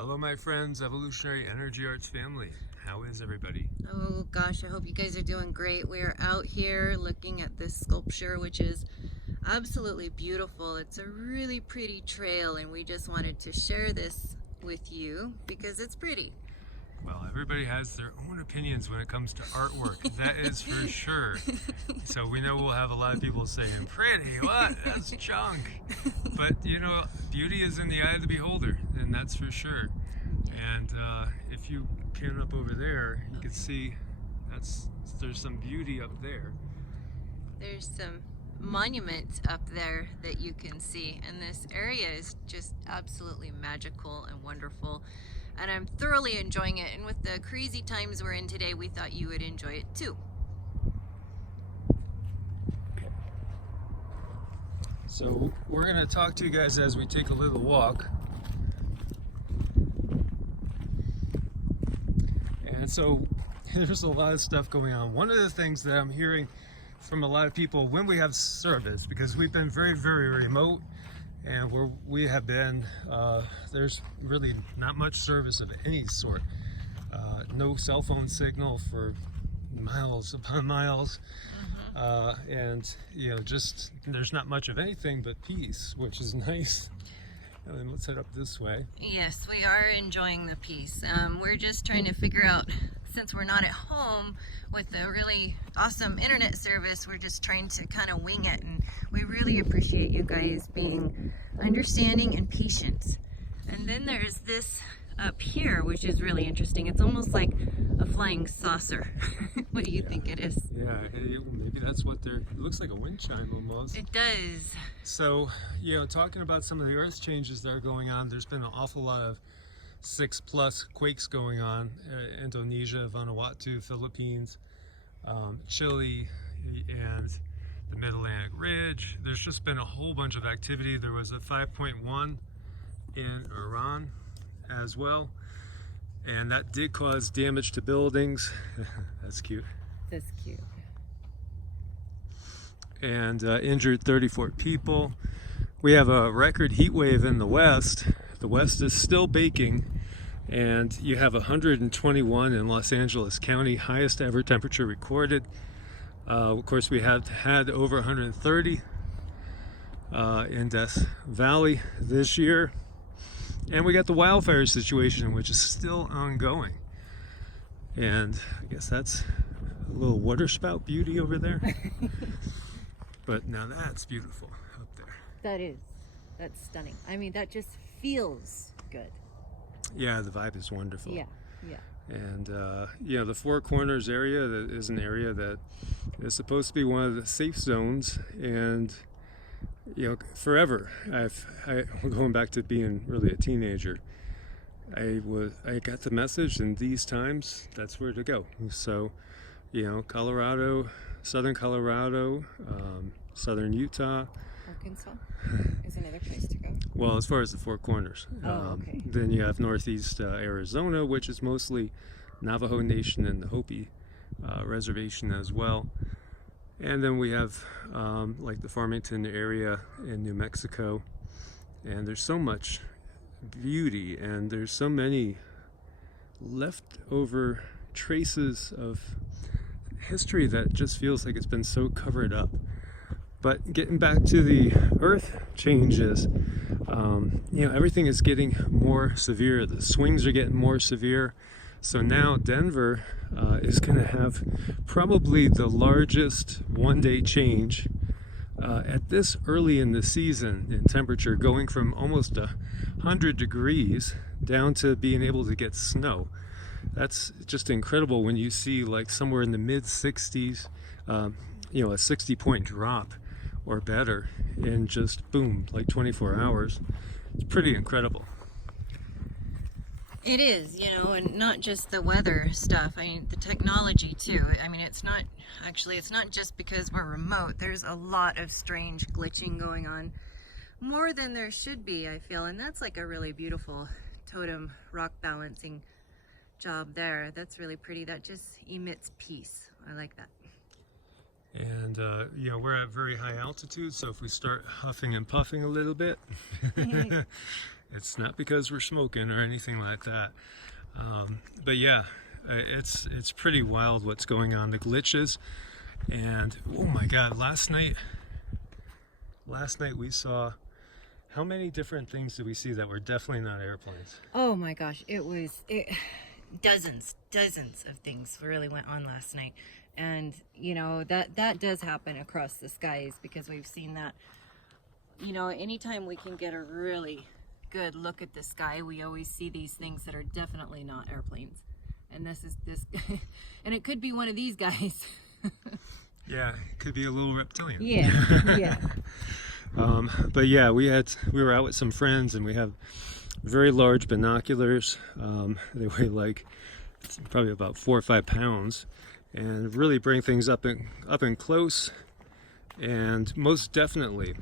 Hello my friends, Evolutionary Energy Arts family. How is everybody? Oh gosh, I hope you guys are doing great. We are out here looking at this sculpture, which is absolutely beautiful. It's a really pretty trail, and we just wanted to share this with you because it's pretty. Well, everybody has their own opinions when it comes to artwork. That is for sure. So we know we'll have a lot of people saying, pretty, what? That's junk. But you know, beauty is in the eye of the beholder, and that's for sure. And if you pan up over there, you can see there's some beauty up there. There's some monuments up there that you can see, and this area is just absolutely magical and wonderful. And I'm thoroughly enjoying it, and with the crazy times we're in today, we thought you would enjoy it too. So we're going to talk to you guys as we take a little walk. And so there's a lot of stuff going on. One of the things that I'm hearing from a lot of people when we have service, because we've been very, very remote, and we have been, there's really not much service of any sort. No cell phone signal for miles upon miles. And you know, just there's not much of anything but peace, which is nice. And then let's head up this way. Yes, we are enjoying the peace. We're just trying to figure out, since we're not at home with a really awesome internet service, we're just trying to kind of wing it, and we really appreciate you guys being understanding and patient. And then there's this up here, which is really interesting. It's almost like a flying saucer. What do you think it is? Yeah, maybe that's what it looks like, a wind chime almost. It does. So, you know, talking about some of the earth changes that are going on, there's been an awful lot of 6+ quakes going on. Indonesia, Vanuatu, Philippines, Chile, and the Mid-Atlantic Ridge. There's just been a whole bunch of activity. There was a 5.1 in Iran as well, and that did cause damage to buildings. That's cute. That's cute. And injured 34 people. We have a record heat wave in the west. The west is still baking, and you have 121 in Los Angeles County, highest ever temperature recorded. Of course, we have had over 130 in Death Valley this year. And we got the wildfire situation, which is still ongoing. And I guess that's a little waterspout beauty over there. But now that's beautiful up there. That is. That's stunning. I mean, that just feels good. Yeah, the vibe is wonderful. Yeah, yeah. And, you know, the Four Corners area is an area that is supposed to be one of the safe zones. And, you know, forever, going back to being really a teenager, I got the message, and these times, that's where to go. So, you know, Colorado, southern Colorado, southern Utah. Arkansas is another place to go. Well, as far as the Four Corners. Okay. Then you have northeast Arizona, which is mostly Navajo Nation and the Hopi reservation as well. And then we have like the Farmington area in New Mexico. And there's so much beauty, and there's so many leftover traces of history that just feels like it's been so covered up. But getting back to the earth changes, you know, everything is getting more severe. The swings are getting more severe. So now Denver is going to have probably the largest one-day change at this early in the season in temperature, going from almost 100 degrees down to being able to get snow. That's just incredible when you see like somewhere in the mid-60s, you know, a 60-point drop or better in just, boom, like 24 hours. It's pretty incredible. It is, you know, and not just the weather stuff. I mean, the technology too. I mean, it's not just because we're remote. There's a lot of strange glitching going on, more than there should be, I feel. And that's like a really beautiful totem rock balancing job there. That's really pretty. That just emits peace. I like that. And you know, we're at very high altitude, so if we start huffing and puffing a little bit, It's not because we're smoking or anything like that. But yeah, it's pretty wild what's going on. The glitches, and oh my God, last night we saw, how many different things did we see that were definitely not airplanes? Oh my gosh, dozens of things really went on last night. And you know, that does happen across the skies, because we've seen that, you know, anytime we can get a really good look at the sky, we always see these things that are definitely not airplanes. And this and it could be one of these guys. Yeah, it could be a little reptilian. Yeah. Yeah. But yeah, we were out with some friends, and we have very large binoculars. They weigh like probably about 4 or 5 pounds, and really bring things up and close. And most definitely,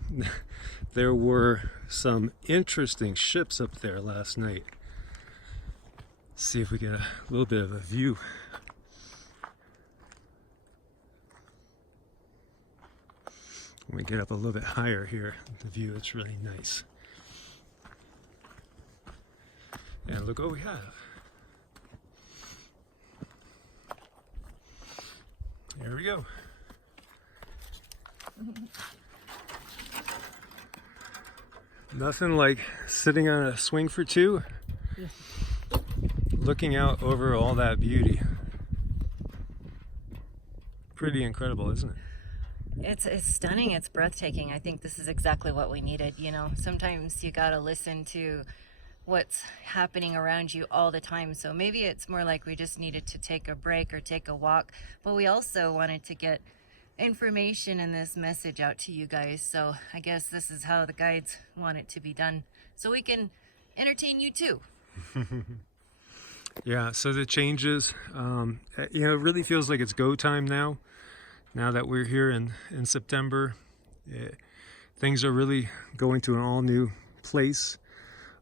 there were some interesting ships up there last night. Let's see if we get a little bit of a view. When we get up a little bit higher here, the view is really nice. And look what we have. There we go. Nothing like sitting on a swing for two, looking out over all that beauty. Pretty incredible, isn't it? It's stunning. It's breathtaking. I think this is exactly what we needed. You know, sometimes you got to listen to what's happening around you all the time. So maybe it's more like we just needed to take a break or take a walk, but we also wanted to get information and this message out to you guys. So I guess this is how the guides want it to be done, so we can entertain you too. Yeah, so the changes, you know, it really feels like it's go time now. Now that we're here in September, things are really going to an all new place.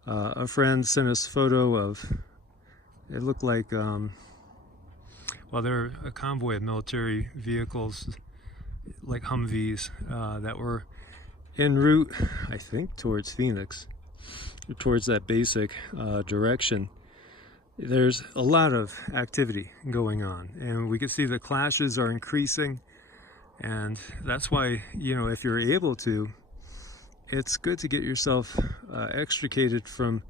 A friend sent us a photo of, it looked like, well, there were a convoy of military vehicles, like Humvees, that were en route, I think, towards Phoenix, towards that basic direction. There's a lot of activity going on, and we can see the clashes are increasing. And that's why, you know, if you're able to, it's good to get yourself extricated from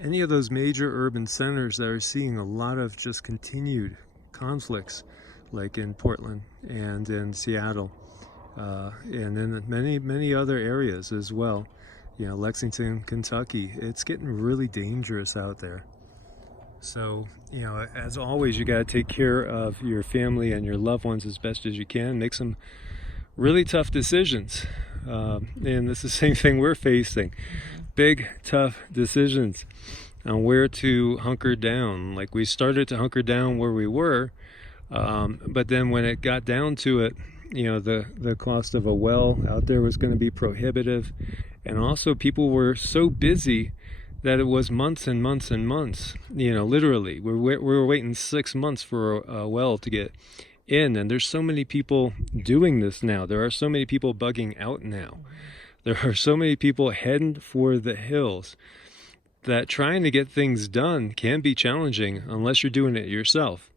any of those major urban centers that are seeing a lot of just continued conflicts, like in Portland and in Seattle, and in many other areas as well. You know, Lexington, Kentucky, it's getting really dangerous out there. So, you know, as always, you got to take care of your family and your loved ones as best as you can. Make some really tough decisions. And it's the same thing we're facing. Big, tough decisions on where to hunker down. Like, we started to hunker down where we were, but then when it got down to it, you know, the cost of a well out there was going to be prohibitive. And also, people were so busy that it was months and months and months, you know, literally. We were waiting 6 months for a well to get in, and there's so many people doing this now. There are so many people bugging out now. There are so many people heading for the hills that trying to get things done can be challenging unless you're doing it yourself.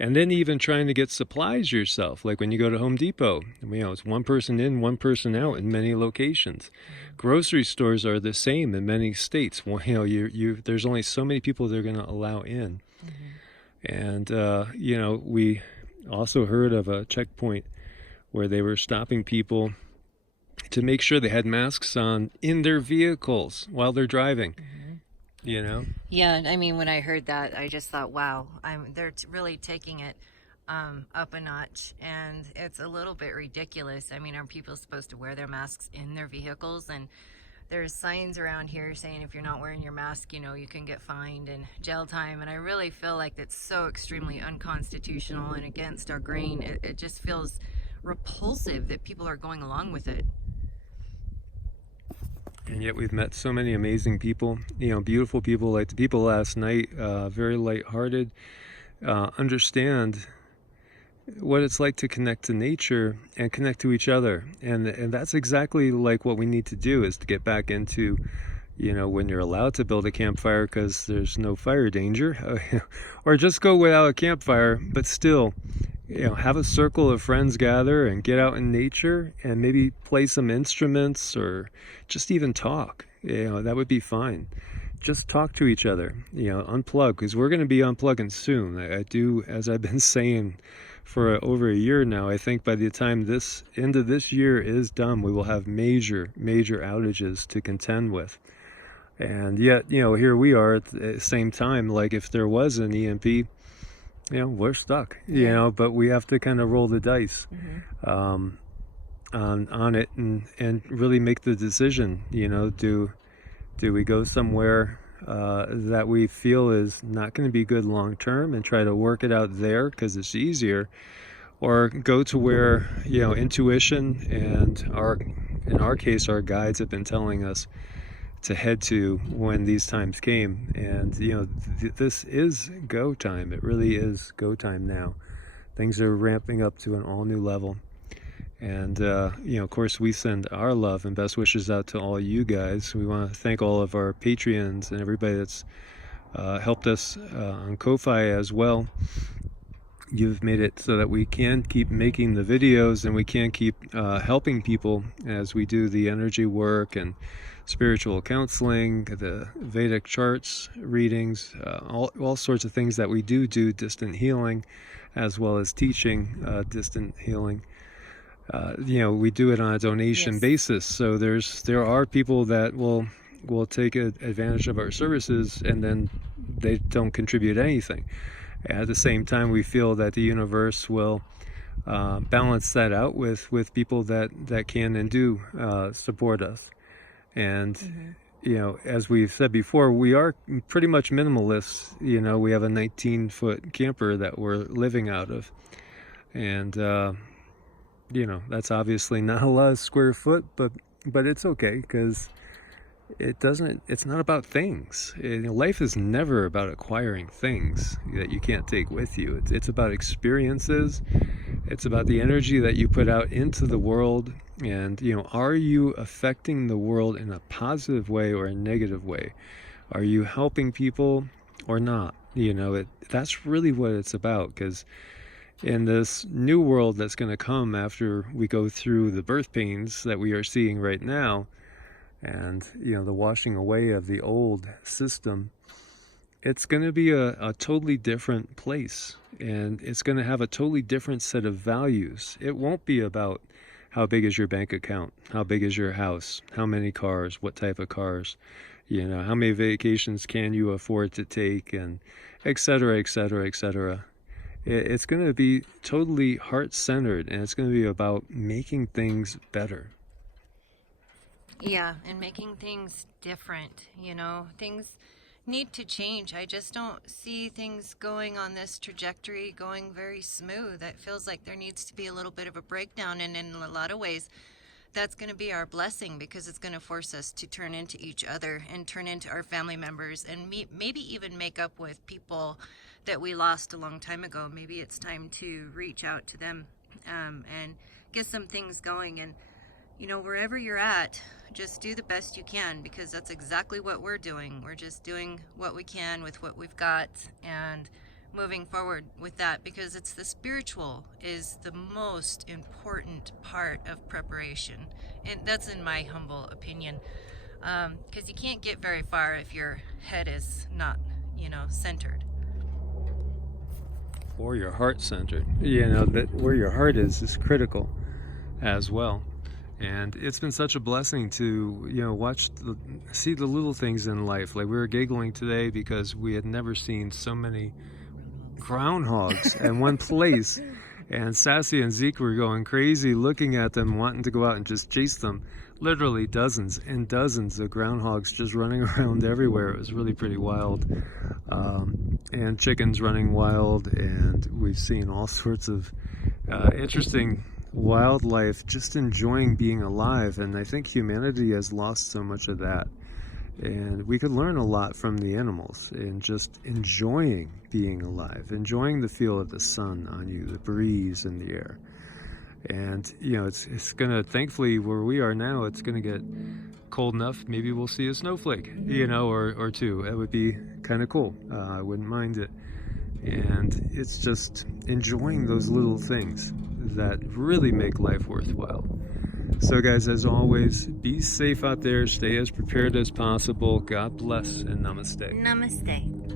And then even trying to get supplies yourself, like when you go to Home Depot, you know, it's one person in, one person out in many locations. Grocery stores are the same in many states. Well, you know, there's only so many people they're going to allow in. And, you know, we also heard of a checkpoint where they were stopping people to make sure they had masks on in their vehicles while they're driving. You know? Yeah, I mean, when I heard that, I just thought, wow, they're really taking it up a notch, and it's a little bit ridiculous. I mean, are people supposed to wear their masks in their vehicles? And there's signs around here saying if you're not wearing your mask, you know, you can get fined and jail time. And I really feel like that's so extremely unconstitutional and against our grain. It just feels repulsive that people are going along with it. And yet we've met so many amazing people, you know, beautiful people, like the people last night, very lighthearted, understand what it's like to connect to nature and connect to each other. And that's exactly like what we need to do, is to get back into, you know, when you're allowed to build a campfire because there's no fire danger, or just go without a campfire, but still, you know, have a circle of friends gather and get out in nature and maybe play some instruments or just even talk. You know, that would be fine. Just talk to each other, you know, unplug, because we're going to be unplugging soon. I do, as I've been saying for over a year now, I think by the time this end of this year is done, we will have major outages to contend with. And yet, you know, here we are at the same time, like if there was an EMP, you know, we're stuck, you know, but we have to kind of roll the dice on it and really make the decision, you know, do we go somewhere that we feel is not going to be good long term and try to work it out there because it's easier, or go to where, you know, intuition and in our case, our guides have been telling us to head to when these times came. And, you know, this is go time. It really is go time now. Things are ramping up to an all new level. And, you know, of course, we send our love and best wishes out to all you guys. We want to thank all of our Patreons and everybody that's helped us on Ko-Fi as well. You've made it so that we can keep making the videos and we can keep helping people as we do the energy work and spiritual counseling, the Vedic charts readings, all sorts of things that we do distant healing, as well as teaching distant healing. You know, we do it on a donation basis, so there are people that will take advantage of our services and then they don't contribute anything. At the same time, we feel that the universe will balance that out with people that can and do support us. And you know, as we've said before, we are pretty much minimalists. You know, we have a 19-foot camper that we're living out of, and you know, that's obviously not a lot of square foot, but it's okay because it's not about things. Life is never about acquiring things that you can't take with you. It's about experiences. It's about the energy that you put out into the world. And, you know, are you affecting the world in a positive way or a negative way? Are you helping people or not? You know, that's really what it's about, because in this new world that's going to come after we go through the birth pains that we are seeing right now, and, you know, the washing away of the old system, it's going to be a totally different place, and it's going to have a totally different set of values. It won't be about how big is your bank account, how big is your house, how many cars, what type of cars, you know, how many vacations can you afford to take, and et cetera, et cetera, et cetera. It's going to be totally heart-centered, and it's going to be about making things better. Yeah, and making things different, you know, things need to change. I just don't see things going on this trajectory going very smooth. It feels like there needs to be a little bit of a breakdown, and in a lot of ways that's going to be our blessing, because it's going to force us to turn into each other and turn into our family members, and maybe even make up with people that we lost a long time ago. Maybe it's time to reach out to them and get some things going. And, you know, wherever you're at, just do the best you can, because that's exactly what we're doing. We're just doing what we can with what we've got and moving forward with that, because it's the spiritual is the most important part of preparation. And that's in my humble opinion, because you can't get very far if your head is not, you know, centered. Or your heart centered. You know, that where your heart is critical as well. And it's been such a blessing to, you know, see the little things in life. Like, we were giggling today because we had never seen so many groundhogs in one place. And Sassy and Zeke were going crazy looking at them, wanting to go out and just chase them. Literally dozens and dozens of groundhogs just running around everywhere. It was really pretty wild. And chickens running wild. And we've seen all sorts of interesting wildlife just enjoying being alive. And I think humanity has lost so much of that. And we could learn a lot from the animals and just enjoying being alive, enjoying the feel of the sun on you, the breeze in the air. And you know, it's gonna, thankfully where we are now, it's gonna get cold enough, maybe we'll see a snowflake, you know, or two. That would be kind of cool. I wouldn't mind it. And it's just enjoying those little things that really make life worthwhile. So guys, as always, be safe out there, stay as prepared as possible. God bless, and namaste. Namaste.